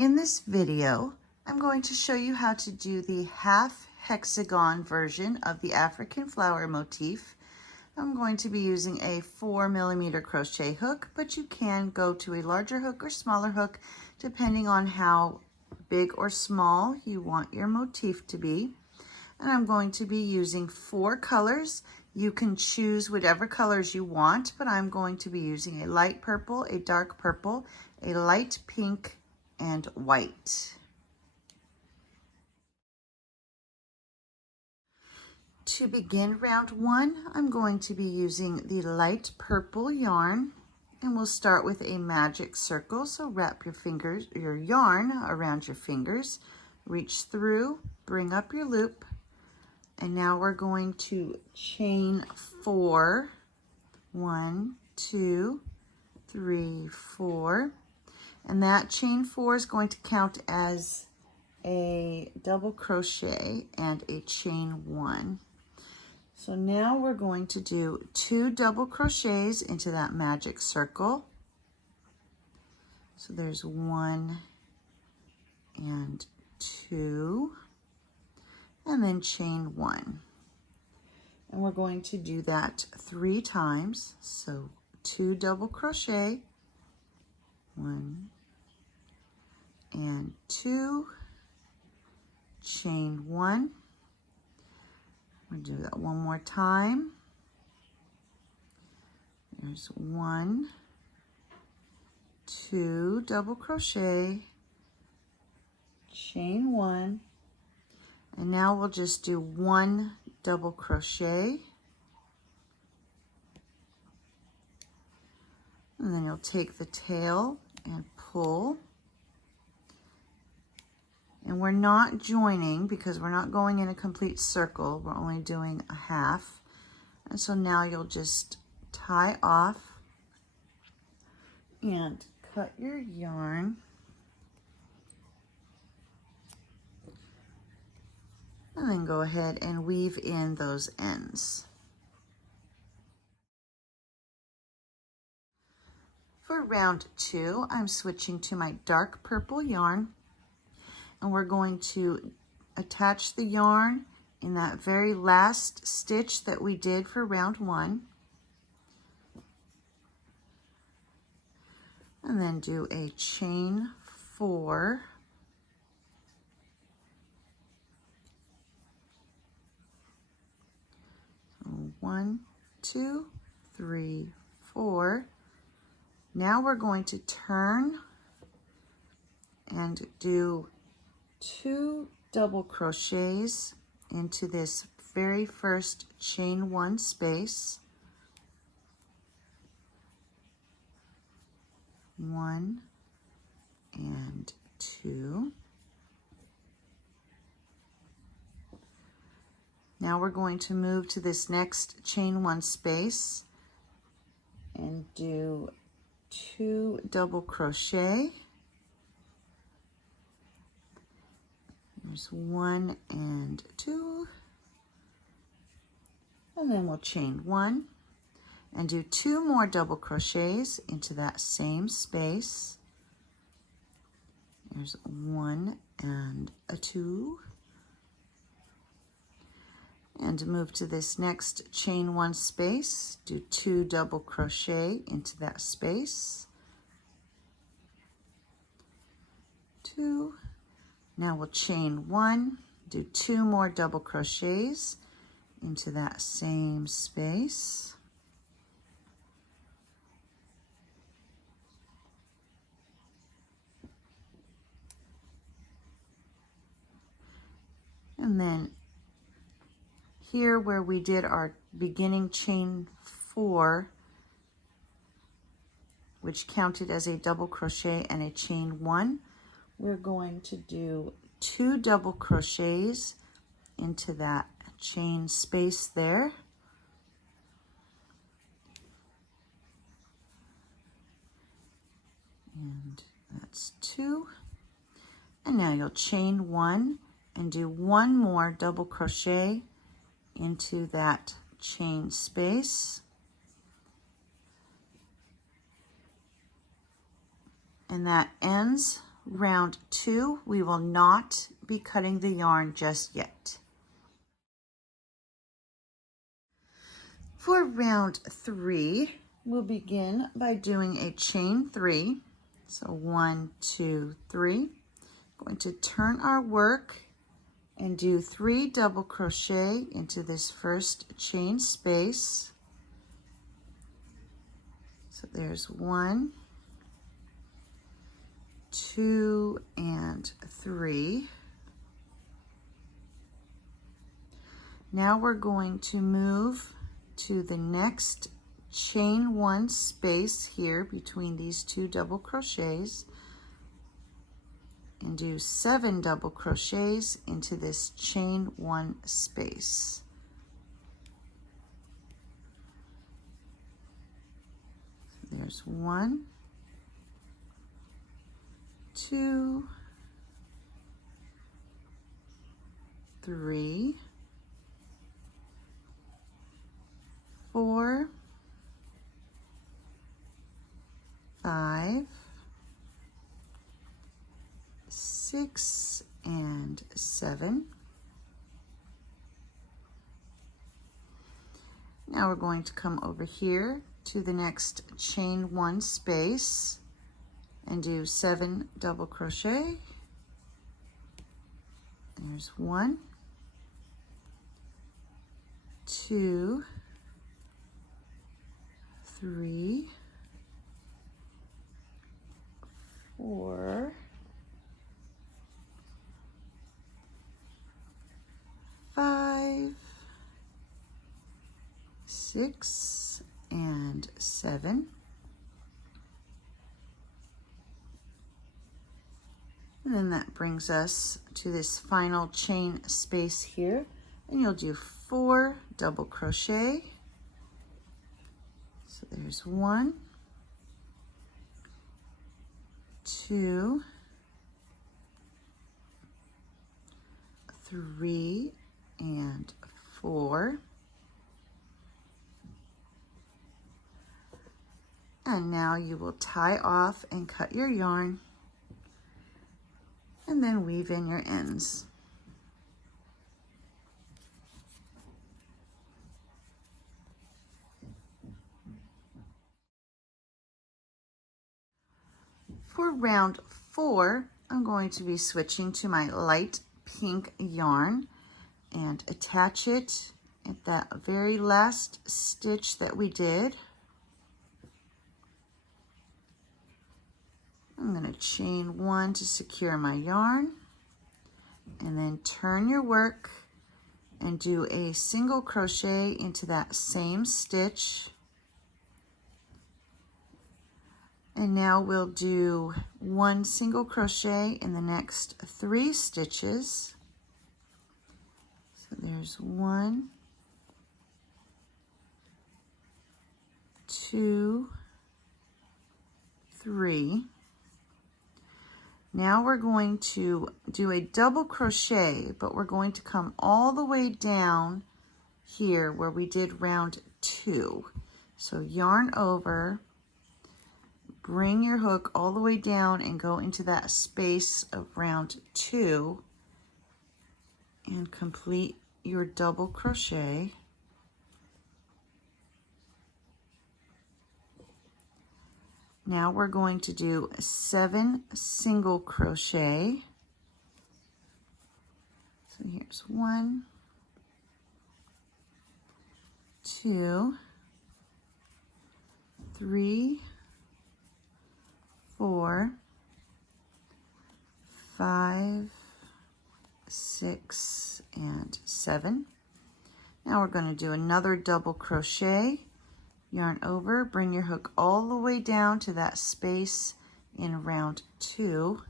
In this video, I'm going to show you how to do the half hexagon version of the African flower motif. I'm going to be using a 4mm crochet hook, but you can go to a larger hook or smaller hook depending on how big or small you want your motif to be. And I'm going to be using 4 colors. You can choose whatever colors you want, but I'm going to be using a light purple, a dark purple, a light pink, and white. To begin round 1, I'm going to be using the light purple yarn, and we'll start with a magic circle. So wrap your yarn around your fingers, reach through, bring up your loop, and now we're going to chain 4. 1, 2, 3, 4. And that chain 4 is going to count as a double crochet and a chain 1. So now we're going to do 2 double crochets into that magic circle. So there's 1 and 2, and then chain 1. And we're going to do that 3 times. So 2 double crochet, 1 and 2, chain 1. We'll do that one more time. There's 1, 2 double crochet, chain 1, and now we'll just do 1 double crochet, and then you'll take the tail and pull. And we're not joining because we're not going in a complete circle. We're only doing a half. And so now you'll just tie off and cut your yarn. And then go ahead and weave in those ends. For round 2, I'm switching to my dark purple yarn. And we're going to attach the yarn in that very last stitch that we did for round 1. And then do a chain 4. So 1, 2, 3, 4. Now we're going to turn and do 2 double crochets into this very first chain 1 space. 1 and 2. Now we're going to move to this next chain 1 space and do 2 double crochet. There's 1 and 2, and then we'll chain 1 and do 2 more double crochets into that same space. There's 1 and a 2, and move to this next chain 1 space, do 2 double crochet into that space, 2. Now we'll chain 1, do 2 more double crochets into that same space. And then here where we did our beginning chain 4, which counted as a double crochet and a chain 1, we're going to do 2 double crochets into that chain space there. And that's 2. And now you'll chain 1 and do 1 more double crochet into that chain space. And that ends round 2, we will not be cutting the yarn just yet. For round 3, we'll begin by doing a chain 3. So 1, 2, 3. Going to turn our work and do 3 double crochet into this first chain space. So there's 1, 2, and 3. Now we're going to move to the next chain 1 space here between these 2 double crochets and do 7 double crochets into this chain 1 space. So there's 1, 2, 3, 4, 5, 6, and 7. Now we're going to come over here to the next chain 1 space and do 7 double crochet. There's 1, 2, 3, 4, 5, 6, and 7. And then that brings us to this final chain space here, and you'll do 4 double crochet. So there's 1, 2, 3, and 4. And now you will tie off and cut your yarn and then weave in your ends. For round 4, I'm going to be switching to my light pink yarn and attach it at that very last stitch that we did. I'm going to chain 1 to secure my yarn, and then turn your work and do a single crochet into that same stitch. And now we'll do 1 single crochet in the next 3 stitches. So there's 1, 2, 3. Now we're going to do a double crochet, but we're going to come all the way down here where we did round 2. So yarn over, bring your hook all the way down and go into that space of round 2 and complete your double crochet. Now we're going to do 7 single crochet. So here's 1, 2, 3, 4, 5, 6, and 7. Now we're going to do another double crochet. Yarn over, bring your hook all the way down to that space in round 2.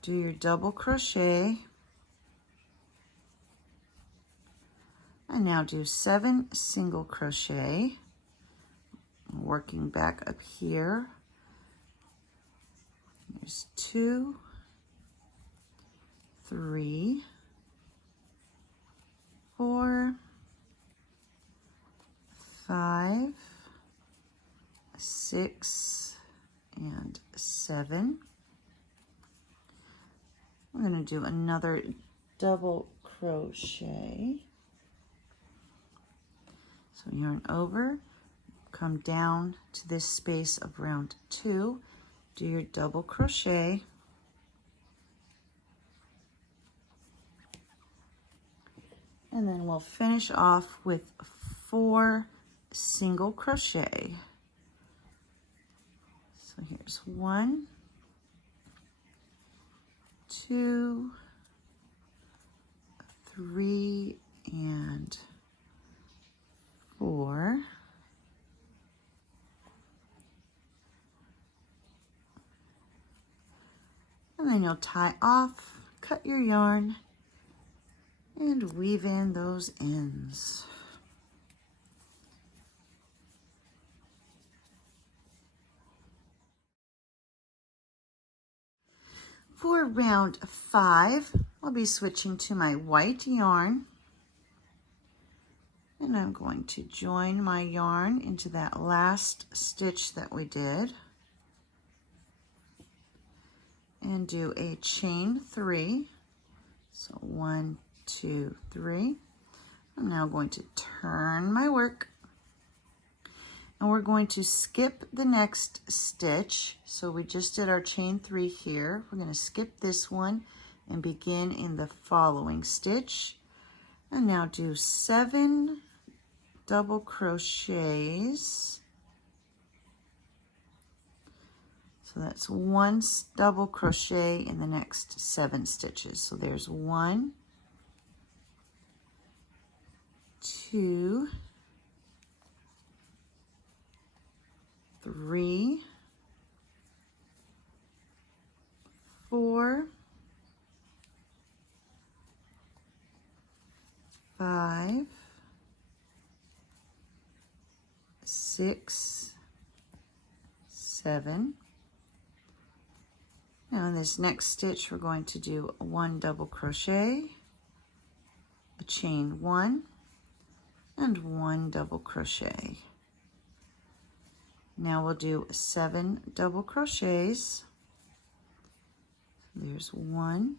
Do your double crochet. And now do 7 single crochet. Working back up here. There's 2, 3, 4, 5, 6, and 7. I'm going to do another double crochet. So yarn over, come down to this space of round 2, do your double crochet, and then we'll finish off with 4 single crochet. So here's 1, 2, 3, and 4. And then you'll tie off, cut your yarn, and weave in those ends. For round 5, I'll be switching to my white yarn, and I'm going to join my yarn into that last stitch that we did and do a chain 3. So 1, 2, 3. I'm now going to turn my work, and we're going to skip the next stitch. So we just did our chain 3 here. We're going to skip this one and begin in the following stitch, and now do 7 double crochets. So that's 1 double crochet in the next 7 stitches. So there's 1, 2, 3, 4, 5, 6, 7. Now in this next stitch, we're going to do 1 double crochet, a chain 1, and 1 double crochet. Now we'll do 7 double crochets. There's 1,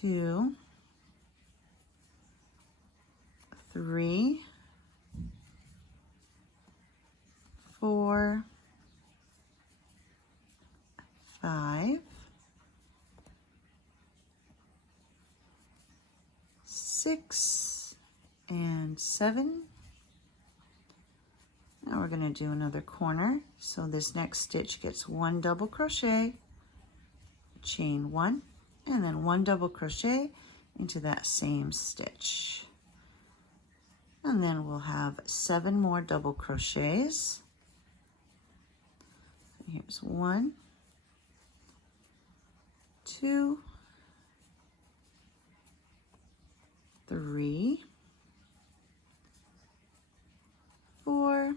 2, 3, 4, 5, 6, and 7. Now we're going to do another corner. So this next stitch gets 1 double crochet, chain 1, and then 1 double crochet into that same stitch. And then we'll have 7 more double crochets. Here's 1, 2, 3, 4,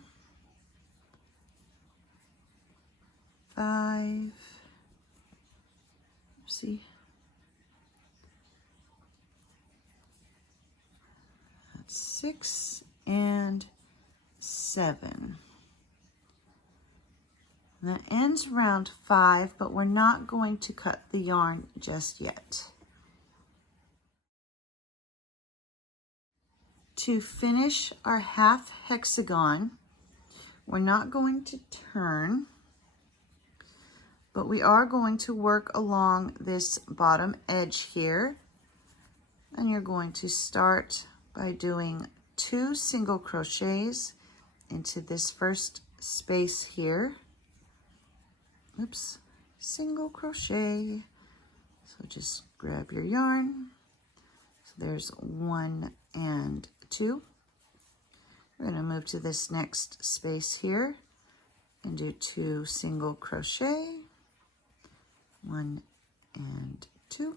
5, oopsie, that's 6, and 7. And that ends round 5, but we're not going to cut the yarn just yet. To finish our half hexagon, we're not going to turn, but we are going to work along this bottom edge here. And you're going to start by doing 2 single crochets into this first space here. Oops, single crochet. So just grab your yarn. So there's 1 and 2. We're going to move to this next space here and do 2 single crochet, 1 and 2.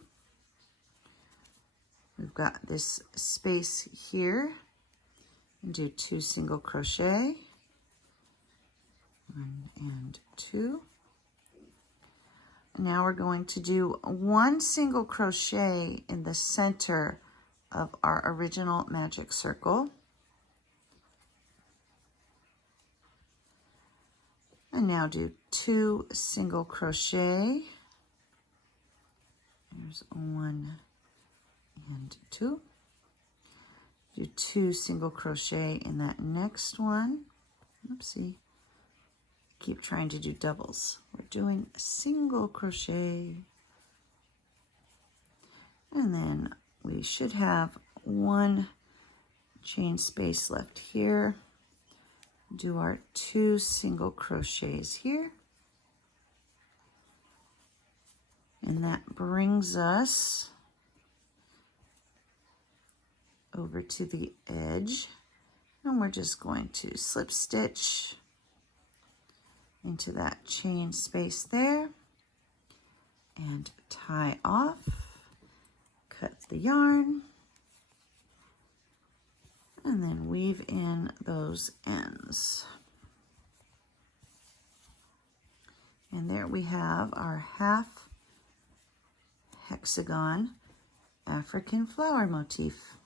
We've got this space here and do 2 single crochet, 1 and 2. Now we're going to do 1 single crochet in the center of our original magic circle. And now do 2 single crochet. There's 1 and 2. Do 2 single crochet in that next one. Oopsie. Keep trying to do doubles. We're doing a single crochet. And then we should have 1 chain space left here. Do our 2 single crochets here. And that brings us over to the edge. And we're just going to slip stitch into that chain space there and tie off, cut the yarn, and then weave in those ends. And there we have our half hexagon African flower motif.